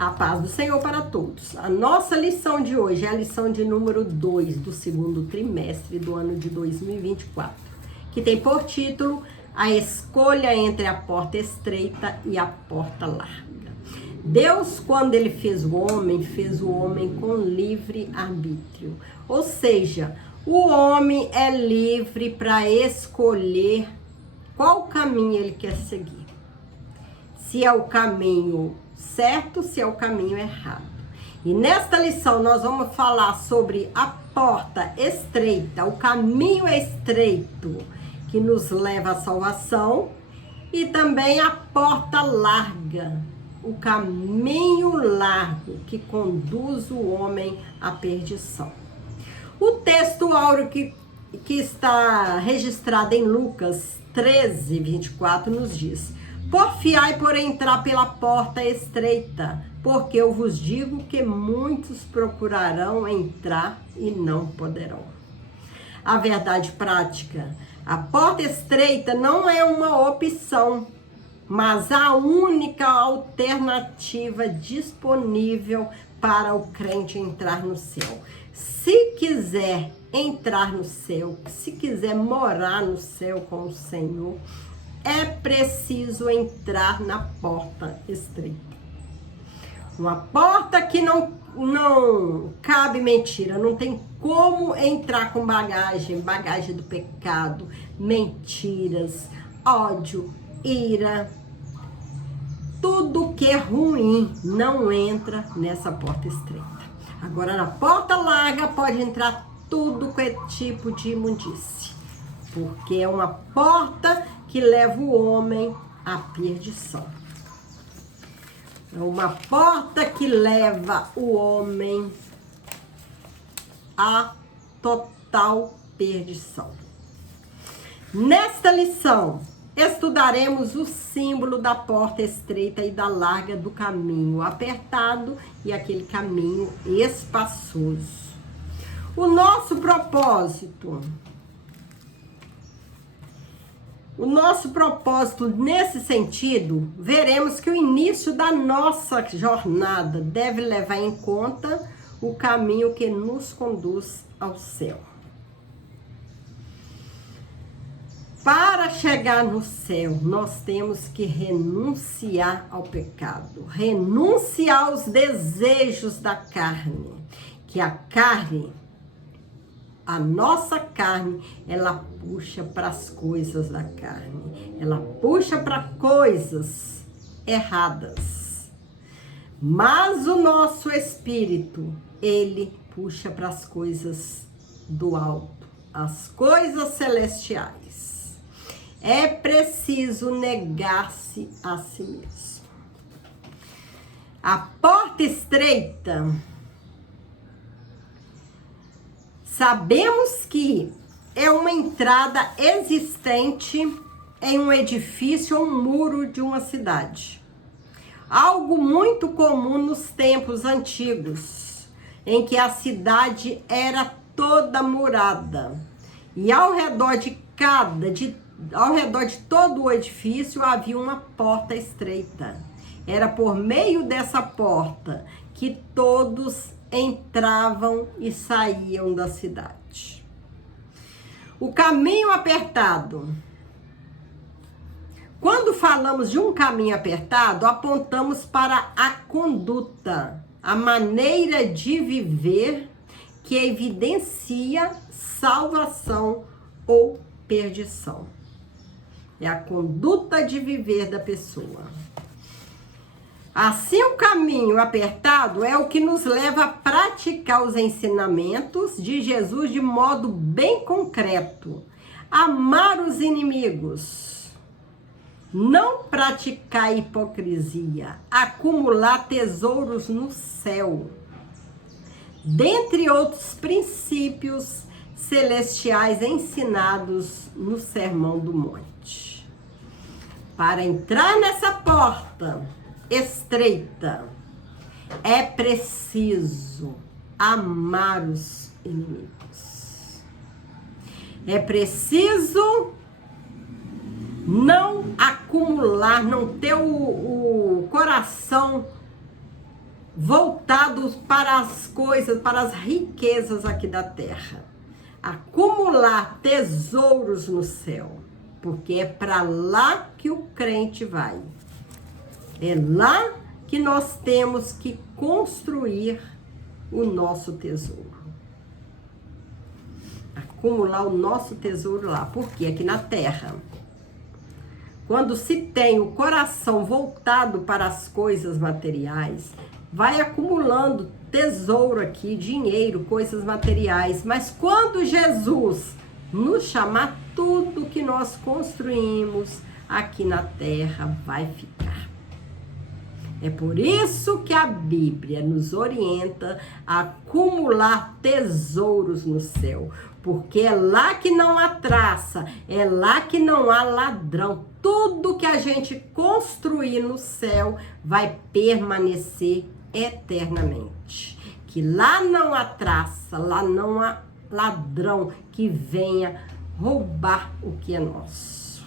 A paz do Senhor para todos. A nossa lição de hoje é a lição de número 2 do segundo trimestre do ano de 2024, que tem por título a escolha entre a porta estreita e a porta larga. Deus, quando ele fez o homem com livre arbítrio. Ou seja, o homem é livre para escolher qual caminho ele quer seguir. Se é o caminho certo, se é o caminho errado. E nesta lição nós vamos falar sobre a porta estreita, o caminho estreito que nos leva à salvação, e também a porta larga, o caminho largo que conduz o homem à perdição. O texto áureo que está registrado em Lucas 13, 24 nos diz: porfiai por entrar pela porta estreita, porque eu vos digo que muitos procurarão entrar e não poderão. A verdade prática: a porta estreita não é uma opção, mas a única alternativa disponível para o crente entrar no céu. Se quiser entrar no céu, se quiser morar no céu com o Senhor, é preciso entrar na porta estreita. Uma porta que não cabe mentira, não tem como entrar com bagagem do pecado, mentiras, ódio, ira. Tudo que é ruim não entra nessa porta estreita. Agora, na porta larga pode entrar tudo que é tipo de imundície, porque é uma porta que leva o homem à perdição. É uma porta que leva o homem à total perdição. Nesta lição, estudaremos o símbolo da porta estreita e da larga, do caminho apertado e aquele caminho espaçoso. O nosso propósito nesse sentido, veremos que o início da nossa jornada deve levar em conta o caminho que nos conduz ao céu. Para chegar no céu, nós temos que renunciar ao pecado, renunciar aos desejos da carne, que a nossa carne, ela puxa para as coisas da carne, ela puxa para coisas erradas. Mas o nosso espírito, ele puxa para as coisas do alto, as coisas celestiais. É preciso negar-se a si mesmo. A porta estreita, sabemos que é uma entrada existente em um edifício ou um muro de uma cidade. Algo muito comum nos tempos antigos, em que a cidade era toda murada. E ao redor de todo o edifício havia uma porta estreita. Era por meio dessa porta que todos entravam e saíam da cidade. O caminho apertado. Quando falamos de um caminho apertado, apontamos para a conduta, a maneira de viver que evidencia salvação ou perdição. É a conduta de viver da pessoa. Assim, o caminho apertado é o que nos leva a praticar os ensinamentos de Jesus de modo bem concreto. Amar os inimigos, não praticar hipocrisia, acumular tesouros no céu, dentre outros princípios celestiais ensinados no Sermão do Monte. Para entrar nessa porta estreita, é preciso amar os inimigos. É preciso não acumular, não ter o coração voltados para as coisas, para as riquezas aqui da terra. Acumular tesouros no céu, porque é para lá que o crente vai. É lá que nós temos que construir o nosso tesouro. Acumular o nosso tesouro lá, porque aqui na terra, quando se tem o coração voltado para as coisas materiais, vai acumulando tesouro aqui, dinheiro, coisas materiais. Mas quando Jesus nos chamar, tudo que nós construímos aqui na terra vai ficar. É por isso que a Bíblia nos orienta a acumular tesouros no céu. Porque é lá que não há traça, é lá que não há ladrão. Tudo que a gente construir no céu vai permanecer eternamente. Que lá não há traça, lá não há ladrão que venha roubar o que é nosso.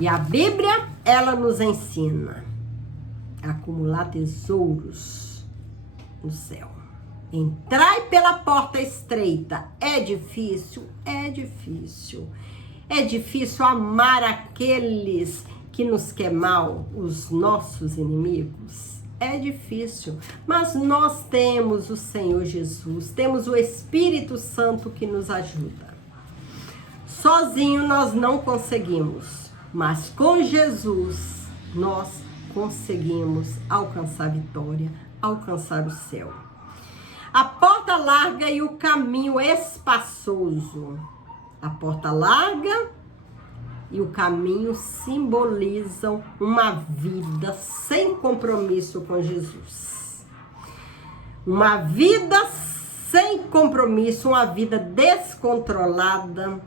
E a Bíblia, ela nos ensina a acumular tesouros no céu. Entrai pela porta estreita. É difícil? É difícil. É difícil amar aqueles que nos quer mal, os nossos inimigos. É difícil, mas nós temos o Senhor Jesus, temos o Espírito Santo que nos ajuda. Sozinho nós não conseguimos, mas com Jesus nós conseguimos alcançar a vitória, alcançar o céu. A porta larga e o caminho espaçoso. A porta larga e o caminho simbolizam uma vida sem compromisso com Jesus. Uma vida sem compromisso, uma vida descontrolada,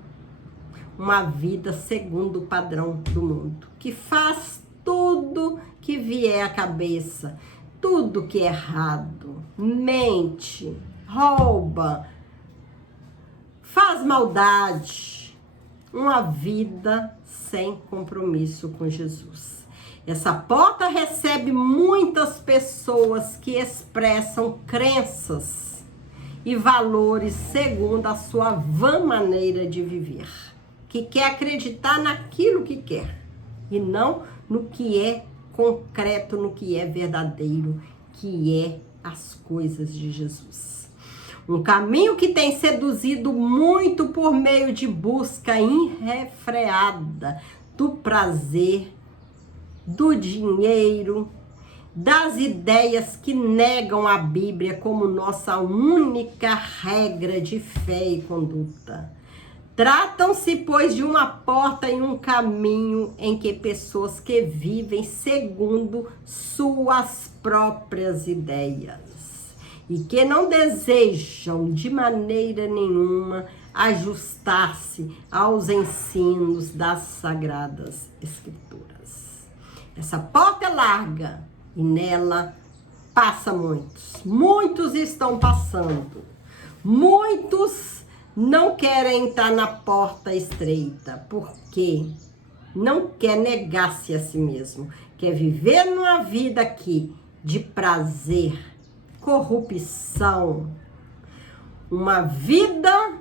uma vida segundo o padrão do mundo, que faz tudo que vier à cabeça, tudo que é errado, mente, rouba, faz maldade. Uma vida sem compromisso com Jesus. Essa porta recebe muitas pessoas que expressam crenças e valores segundo a sua vã maneira de viver, que quer acreditar naquilo que quer e não no que é concreto, no que é verdadeiro, que é as coisas de Jesus. Um caminho que tem seduzido muito por meio de busca irrefreada do prazer, do dinheiro, das ideias que negam a Bíblia como nossa única regra de fé e conduta. Tratam-se, pois, de uma porta e um caminho em que pessoas que vivem segundo suas próprias ideias e que não desejam de maneira nenhuma ajustar-se aos ensinos das Sagradas Escrituras. Essa porta é larga e nela passa muitos. Muitos estão passando. Muitos não querem entrar na porta estreita porque não quer negar-se a si mesmo. Quer viver numa vida aqui de prazer, corrupção, uma vida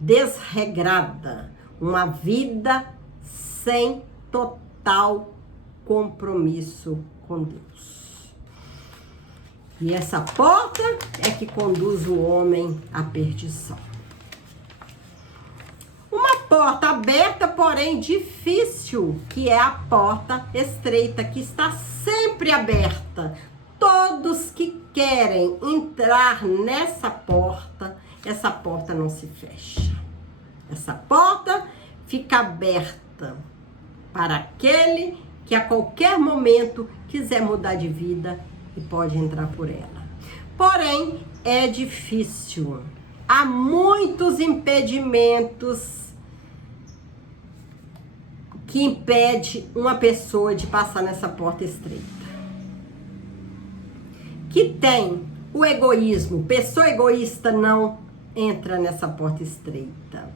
desregrada, uma vida sem total compromisso com Deus. E essa porta é que conduz o homem à perdição. Uma porta aberta, porém difícil, que é a porta estreita, que está sempre aberta. Todos que querem entrar nessa porta, essa porta não se fecha. Essa porta fica aberta para aquele que a qualquer momento quiser mudar de vida e pode entrar por ela. Porém, é difícil. Há muitos impedimentos que impedem uma pessoa de passar nessa porta estreita. Que tem o egoísmo. Pessoa egoísta não entra nessa porta estreita.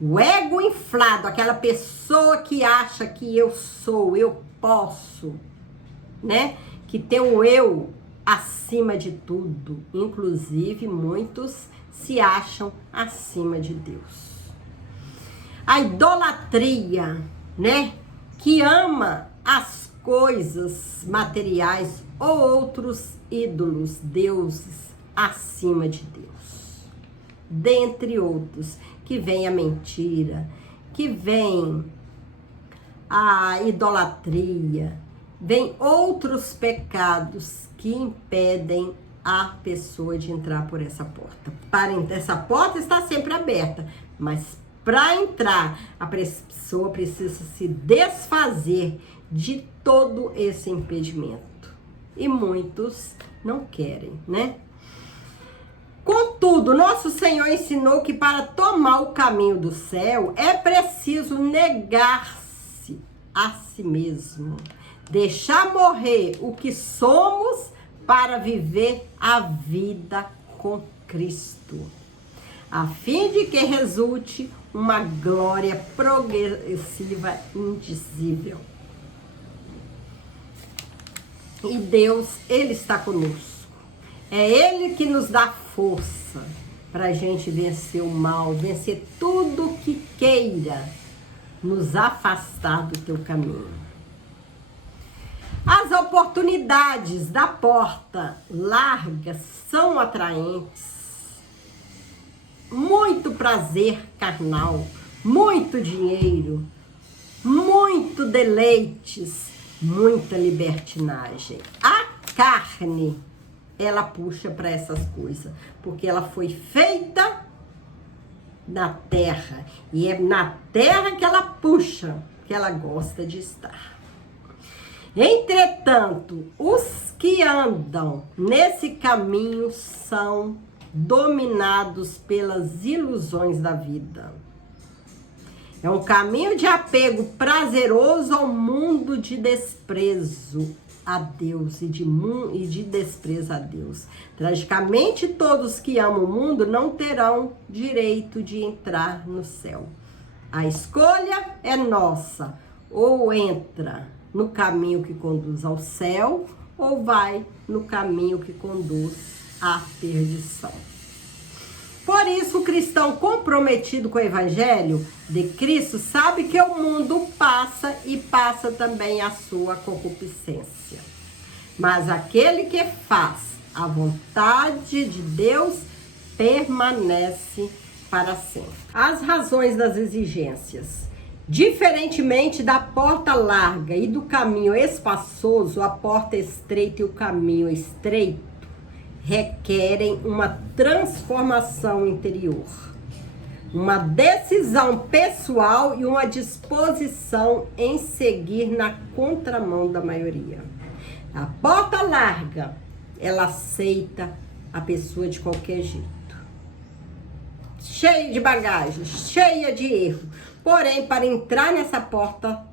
O ego inflado, aquela pessoa que acha que eu sou, eu posso, né? que tem o eu acima de tudo. Inclusive, muitos se acham acima de Deus. A idolatria, né? Que ama as coisas materiais ou outros ídolos, deuses acima de Deus. Dentre outros, que vem a mentira, que vem a idolatria, vem outros pecados que impedem a pessoa de entrar por essa porta. Essa porta está sempre aberta, mas para entrar, a pessoa precisa se desfazer de todo esse impedimento. E muitos não querem, né? Contudo, nosso Senhor ensinou que para tomar o caminho do céu é preciso negar-se a si mesmo, deixar morrer o que somos para viver a vida com Cristo, a fim de que resulte uma glória progressiva indizível. E Deus, Ele está conosco. É Ele que nos dá força para a gente vencer o mal, vencer tudo que queira nos afastar do teu caminho. As oportunidades da porta larga são atraentes. Muito prazer carnal, muito dinheiro, muito deleites, muita libertinagem. A carne, ela puxa para essas coisas, porque ela foi feita na terra, e é na terra que ela puxa, que ela gosta de estar. Entretanto, os que andam nesse caminho são dominados pelas ilusões da vida. É um caminho de apego prazeroso ao mundo de desprezo a Deus e de desprezo a Deus. Tragicamente, todos que amam o mundo não terão direito de entrar no céu. A escolha é nossa, ou entra no caminho que conduz ao céu, ou vai no caminho que conduz à perdição. Por isso, o cristão comprometido com o evangelho de Cristo sabe que o mundo passa e passa também a sua concupiscência. Mas aquele que faz a vontade de Deus permanece para sempre. As razões das exigências. Diferentemente da porta larga e do caminho espaçoso, a porta estreita e o caminho estreito requerem uma transformação interior, uma decisão pessoal e uma disposição em seguir na contramão da maioria. A porta larga, ela aceita a pessoa de qualquer jeito, cheia de bagagem, cheia de erro. Porém, para entrar nessa porta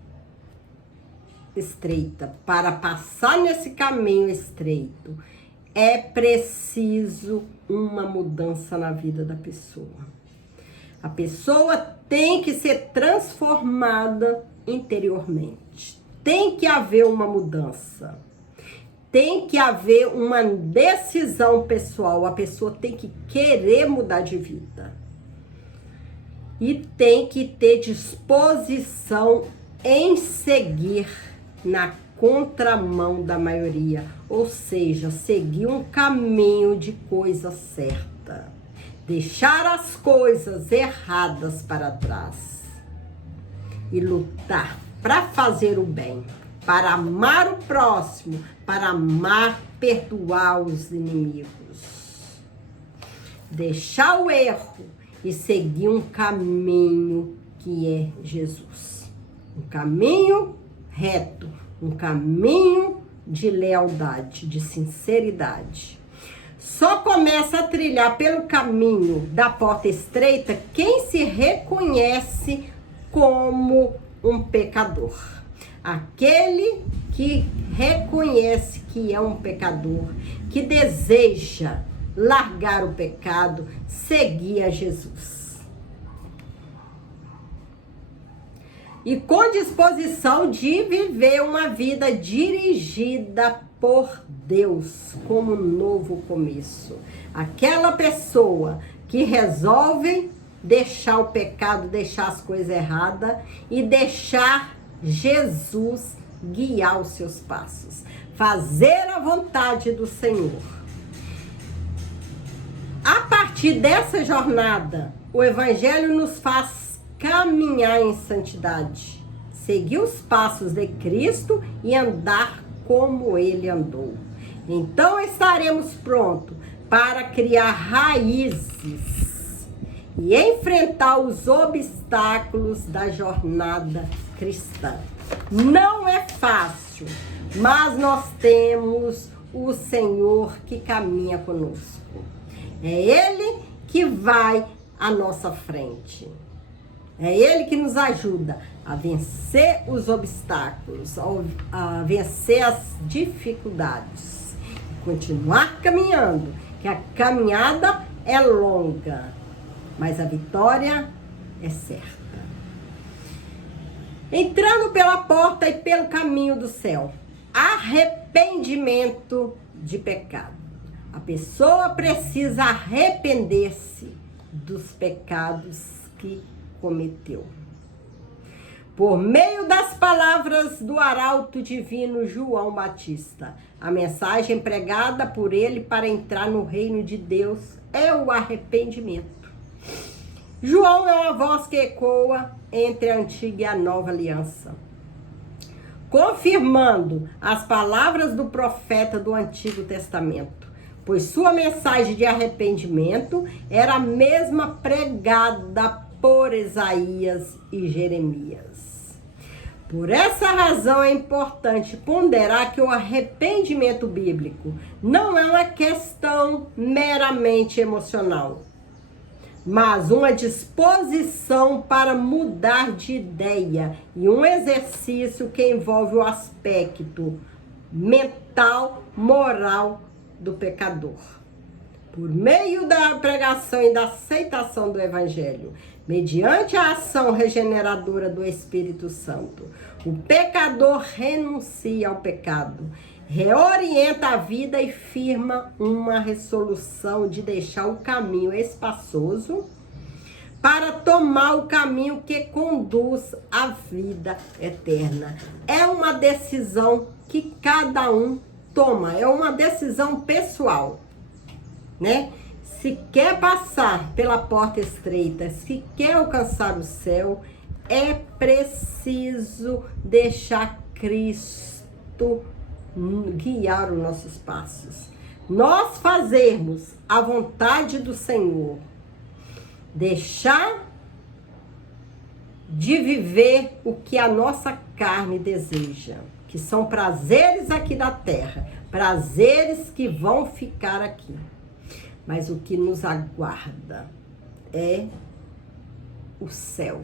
estreita, para passar nesse caminho estreito, é preciso uma mudança na vida da pessoa. A pessoa tem que ser transformada interiormente. Tem que haver uma mudança. Tem que haver uma decisão pessoal. A pessoa tem que querer mudar de vida. E tem que ter disposição em seguir na contramão da maioria, ou seja, seguir um caminho de coisa certa, deixar as coisas erradas para trás e lutar para fazer o bem, para amar o próximo, para amar, perdoar os inimigos, deixar o erro e seguir um caminho que é Jesus, um caminho reto, um caminho de lealdade, de sinceridade. Só começa a trilhar pelo caminho da porta estreita quem se reconhece como um pecador. Aquele que reconhece que é um pecador, que deseja largar o pecado, seguir a Jesus. e com disposição de viver uma vida dirigida por Deus como um novo começo. Aquela pessoa que resolve deixar o pecado, deixar as coisas erradas e deixar Jesus guiar os seus passos. Fazer a vontade do Senhor. A partir dessa jornada, o Evangelho nos faz caminhar em santidade, seguir os passos de Cristo e andar como Ele andou. Então estaremos prontos para criar raízes e enfrentar os obstáculos da jornada cristã. Não é fácil, mas nós temos o Senhor que caminha conosco. É Ele que vai à nossa frente. É Ele que nos ajuda a vencer os obstáculos, a vencer as dificuldades. Continuar caminhando, que a caminhada é longa, mas a vitória é certa. Entrando pela porta e pelo caminho do céu. Arrependimento de pecado. A pessoa precisa arrepender-se dos pecados que cometeu. Por meio das palavras do arauto divino João Batista, a mensagem pregada por ele para entrar no reino de Deus é o arrependimento. João é uma voz que ecoa entre a antiga e a nova aliança, confirmando as palavras do profeta do Antigo Testamento, pois sua mensagem de arrependimento era a mesma pregada por Isaías e Jeremias. Por essa razão é importante ponderar que o arrependimento bíblico não é uma questão meramente emocional, mas uma disposição para mudar de ideia e um exercício que envolve o aspecto mental, moral do pecador. Por meio da pregação e da aceitação do Evangelho, mediante a ação regeneradora do Espírito Santo, o pecador renuncia ao pecado, reorienta a vida e firma uma resolução de deixar o caminho espaçoso para tomar o caminho que conduz à vida eterna. É uma decisão que cada um toma, é uma decisão pessoal, né? Se quer passar pela porta estreita, se quer alcançar o céu, é preciso deixar Cristo guiar os nossos passos. Nós fazermos a vontade do Senhor, deixar de viver o que a nossa carne deseja, que são prazeres aqui da terra, prazeres que vão ficar aqui. Mas o que nos aguarda é o céu,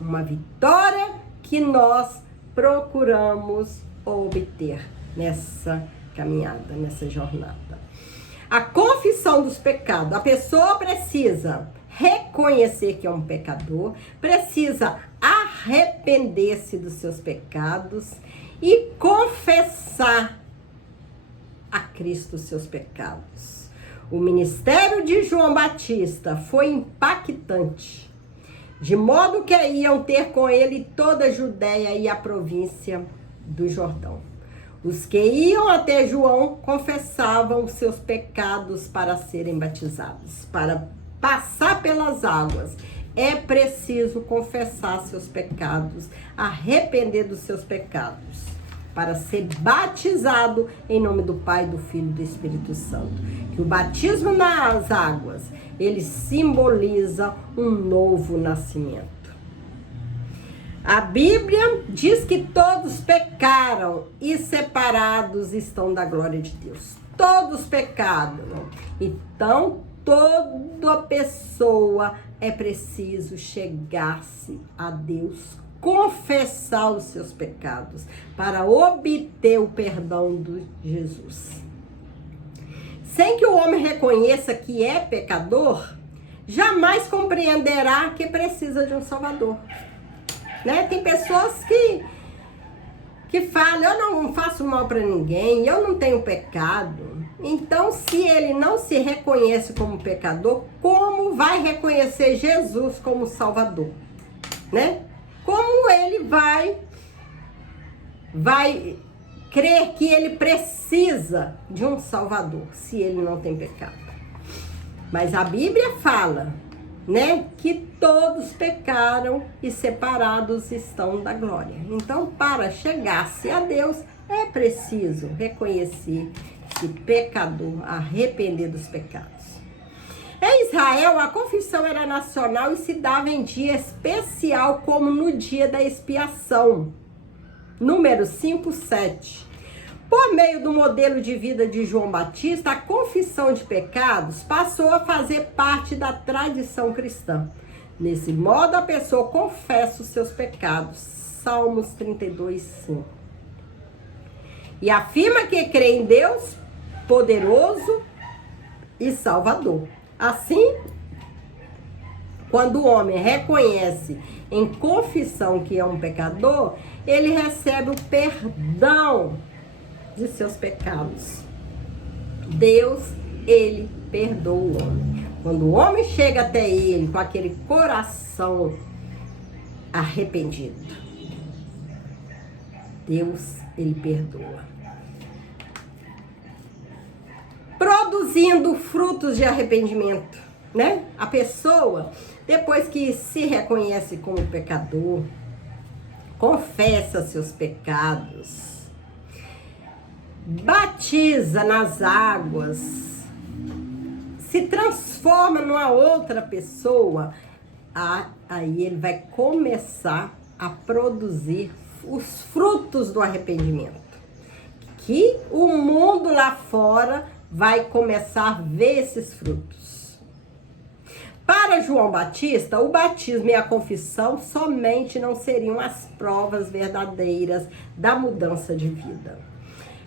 uma vitória que nós procuramos obter nessa caminhada, nessa jornada. A confissão dos pecados. A pessoa precisa reconhecer que é um pecador, precisa arrepender-se dos seus pecados e confessar a Cristo os seus pecados. O ministério de João Batista foi impactante, de modo que iam ter com ele toda a Judéia e a província do Jordão. Os que iam até João confessavam os seus pecados para serem batizados. Para passar pelas águas, é preciso confessar seus pecados, arrepender dos seus pecados, para ser batizado em nome do Pai, do Filho e do Espírito Santo. Que o batismo nas águas, ele simboliza um novo nascimento. A Bíblia diz que todos pecaram e separados estão da glória de Deus. Todos pecaram. Então, toda pessoa é preciso chegar-se a Deus, confessar os seus pecados para obter o perdão de Jesus. Sem que o homem reconheça que é pecador, jamais compreenderá que precisa de um Salvador. né? Tem pessoas que falam, eu não faço mal para ninguém, eu não tenho pecado. Então, se ele não se reconhece como pecador, como vai reconhecer Jesus como Salvador, né? Como ele vai crer que ele precisa de um Salvador, se ele não tem pecado? Mas a Bíblia fala, né, que todos pecaram e separados estão da glória. Então, para chegar-se a Deus, é preciso reconhecer esse pecador, arrepender dos pecados. Em Israel, a confissão era nacional e se dava em dia especial, como no dia da expiação. Número 5:7. Por meio do modelo de vida de João Batista, a confissão de pecados passou a fazer parte da tradição cristã. Nesse modo, a pessoa confessa os seus pecados. Salmos 32:5. E afirma que crê em Deus poderoso e salvador. Assim, quando o homem reconhece em confissão que é um pecador, ele recebe o perdão de seus pecados. Deus, ele perdoa o homem. Quando o homem chega até ele com aquele coração arrependido, Deus, ele perdoa. Produzindo frutos de arrependimento, né? A pessoa, depois que se reconhece como pecador, confessa seus pecados, batiza nas águas, se transforma numa outra pessoa, aí ele vai começar a produzir os frutos do arrependimento, que o mundo lá fora vai começar a ver esses frutos. Para João Batista, o batismo e a confissão somente não seriam as provas verdadeiras da mudança de vida.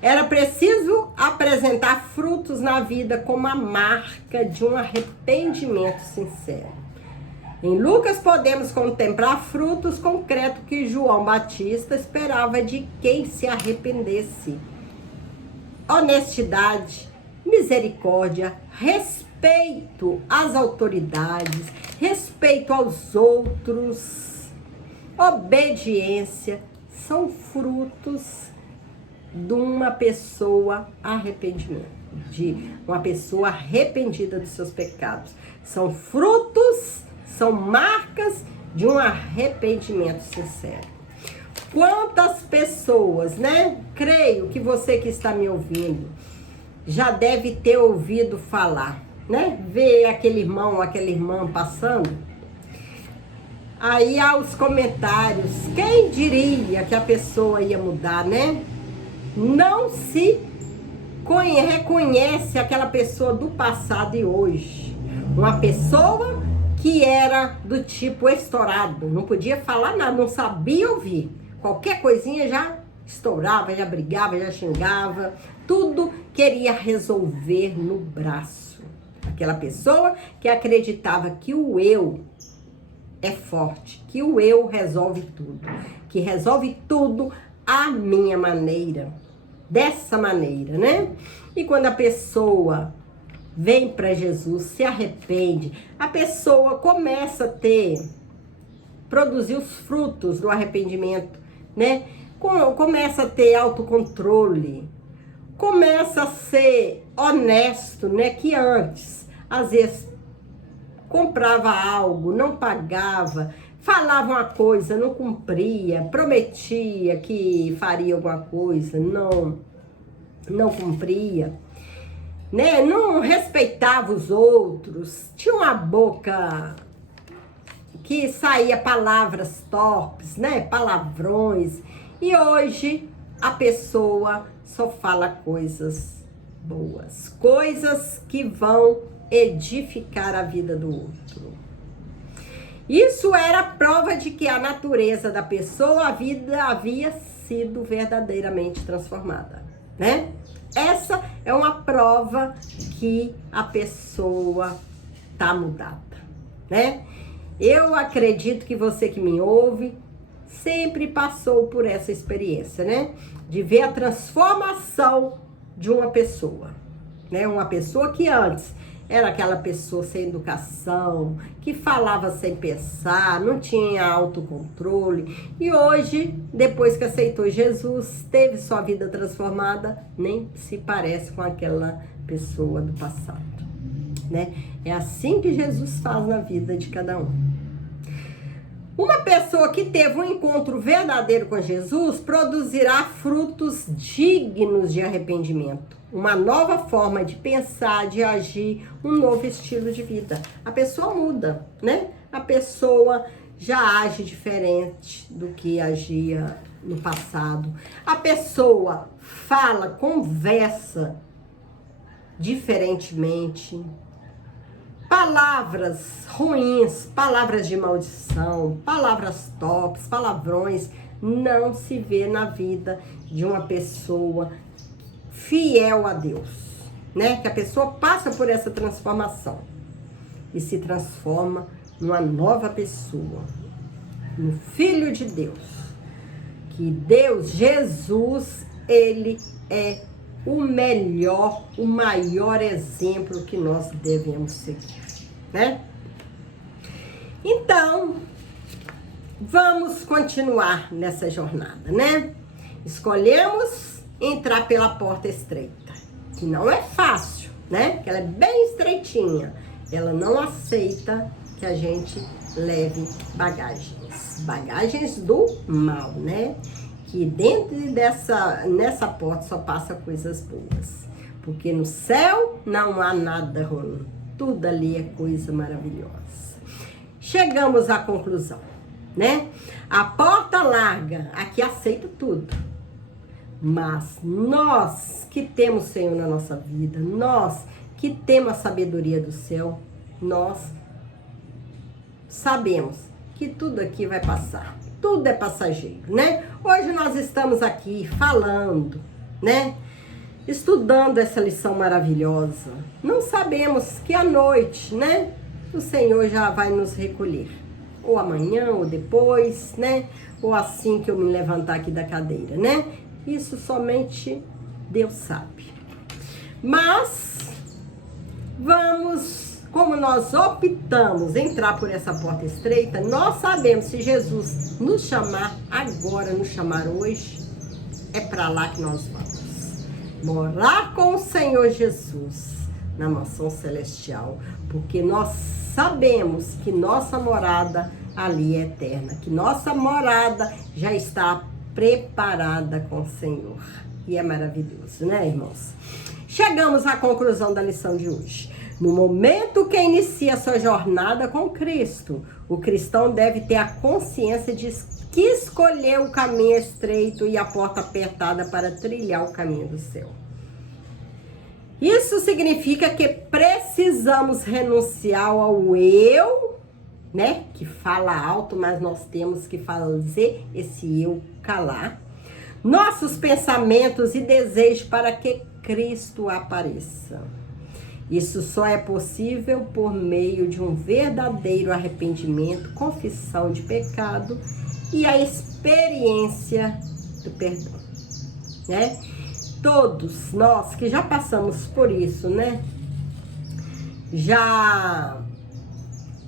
Era preciso apresentar frutos na vida como a marca de um arrependimento sincero. Em Lucas podemos contemplar frutos concretos que João Batista esperava de quem se arrependesse: honestidade, misericórdia, respeito às autoridades, respeito aos outros, obediência, são frutos de uma pessoa de uma pessoa arrependida dos seus pecados. São frutos, são marcas de um arrependimento sincero. Quantas pessoas, né? Creio que você que está me ouvindo já deve ter ouvido falar, né? Ver aquele irmão, aquela irmã passando. Aí há os comentários. Quem diria que a pessoa ia mudar, né? Não se reconhece aquela pessoa do passado e hoje. Uma pessoa que era do tipo estourado, não podia falar nada, não sabia ouvir. Qualquer coisinha já estourava, já brigava, já xingava. Tudo queria resolver no braço. Aquela pessoa que acreditava que o eu é forte, que o eu resolve tudo, que resolve tudo à minha maneira, dessa maneira, né? E quando a pessoa vem para Jesus, se arrepende, a pessoa começa a produzir os frutos do arrependimento, né? Começa a ter autocontrole, começa a ser honesto, né? Que antes, às vezes, comprava algo, não pagava, falava uma coisa, não cumpria, prometia que faria alguma coisa, não cumpria, né? Não respeitava os outros, tinha uma boca que saía palavras torpes, né? Palavrões. E hoje a pessoa só fala coisas boas, coisas que vão edificar a vida do outro. Isso era prova de que a natureza da pessoa, a vida havia sido verdadeiramente transformada, né? Essa é uma prova que a pessoa tá mudada, né? Eu acredito que você que me ouve sempre passou por essa experiência, né? De ver a transformação de uma pessoa, né? Uma pessoa que antes era aquela pessoa sem educação, que falava sem pensar, não tinha autocontrole. E hoje, depois que aceitou Jesus, teve sua vida transformada, nem se parece com aquela pessoa do passado, né? É assim que Jesus faz na vida de cada um. Uma pessoa que teve um encontro verdadeiro com Jesus produzirá frutos dignos de arrependimento, uma nova forma de pensar, de agir, um novo estilo de vida. A pessoa muda, né? A pessoa já age diferente do que agia no passado. A pessoa fala, conversa diferentemente. Palavras ruins, palavras de maldição, palavras tops, palavrões, não se vê na vida de uma pessoa fiel a Deus, né? Que a pessoa passa por essa transformação e se transforma numa nova pessoa, no Filho de Deus. Que Deus, Jesus, Ele é o melhor, o maior exemplo que nós devemos seguir, né? Então, vamos continuar nessa jornada, né? Escolhemos entrar pela porta estreita, que não é fácil, né? Que ela é bem estreitinha. Ela não aceita que a gente leve bagagens do mal, né? Que dentro nessa porta só passa coisas boas. Porque no céu não há nada ruim. Tudo ali é coisa maravilhosa. Chegamos à conclusão, né? A porta larga, aqui aceita tudo. Mas nós que temos o Senhor na nossa vida, nós que temos a sabedoria do céu, nós sabemos que tudo aqui vai passar. Tudo é passageiro, né? Hoje nós estamos aqui falando, né? Estudando essa lição maravilhosa. Não sabemos que à noite, né? O Senhor já vai nos recolher. Ou amanhã, ou depois, né? Ou assim que eu me levantar aqui da cadeira, né? Isso somente Deus sabe. Mas vamos... Como nós optamos entrar por essa porta estreita, nós sabemos se Jesus nos chamar agora, nos chamar hoje, é para lá que nós vamos. Morar com o Senhor Jesus na mansão celestial, porque nós sabemos que nossa morada ali é eterna, que nossa morada já está preparada com o Senhor. E é maravilhoso, né, irmãos? Chegamos à conclusão da lição de hoje. No momento que inicia sua jornada com Cristo, o cristão deve ter a consciência de que escolheu o caminho estreito e a porta apertada para trilhar o caminho do céu. Isso significa que precisamos renunciar ao eu, né? Que fala alto, mas nós temos que fazer esse eu calar. Nossos pensamentos e desejos para que Cristo apareça. Isso só é possível por meio de um verdadeiro arrependimento, confissão de pecado e a experiência do perdão, né? Todos nós que já passamos por isso, né? Já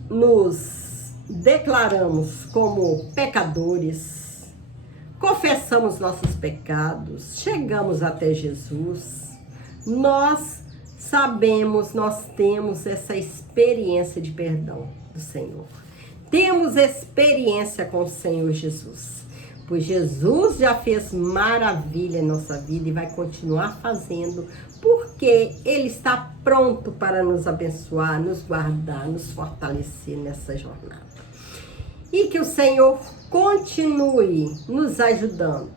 nos declaramos como pecadores, confessamos nossos pecados, chegamos até Jesus, nós sabemos, nós temos essa experiência de perdão do Senhor. Temos experiência com o Senhor Jesus. Pois Jesus já fez maravilha em nossa vida e vai continuar fazendo, porque Ele está pronto para nos abençoar, nos guardar, nos fortalecer nessa jornada. E que o Senhor continue nos ajudando,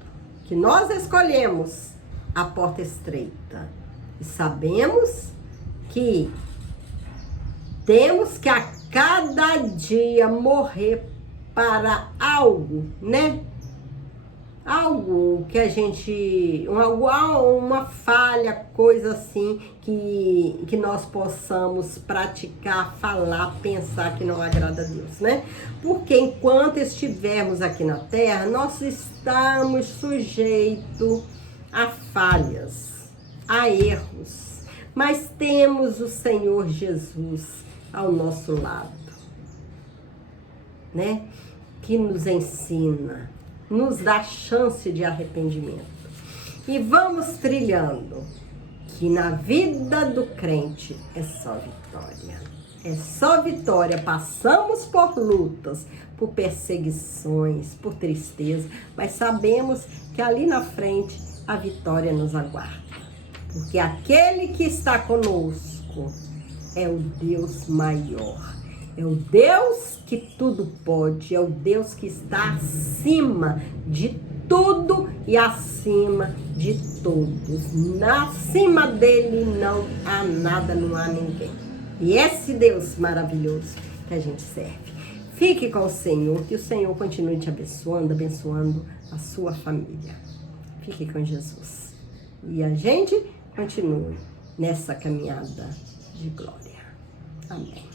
que nós escolhemos a porta estreita. E sabemos que temos que a cada dia morrer para algo, né? algo que a gente, uma falha, coisa assim, que nós possamos praticar, falar, pensar que não agrada a Deus, né? Porque enquanto estivermos aqui na terra, nós estamos sujeitos a falhas, a erros, mas temos o Senhor Jesus ao nosso lado, né? Que nos ensina, nos dá chance de arrependimento. E vamos trilhando, que na vida do crente é só vitória. É só vitória. Passamos por lutas, por perseguições, por tristeza, mas sabemos que ali na frente a vitória nos aguarda. Porque aquele que está conosco é o Deus maior. É o Deus que tudo pode, é o Deus que está acima de tudo e acima de todos. Acima dele não há nada, não há ninguém. E esse Deus maravilhoso que a gente serve. Fique com o Senhor, que o Senhor continue te abençoando, abençoando a sua família. Fique com Jesus. E a gente continue nessa caminhada de glória. Amém.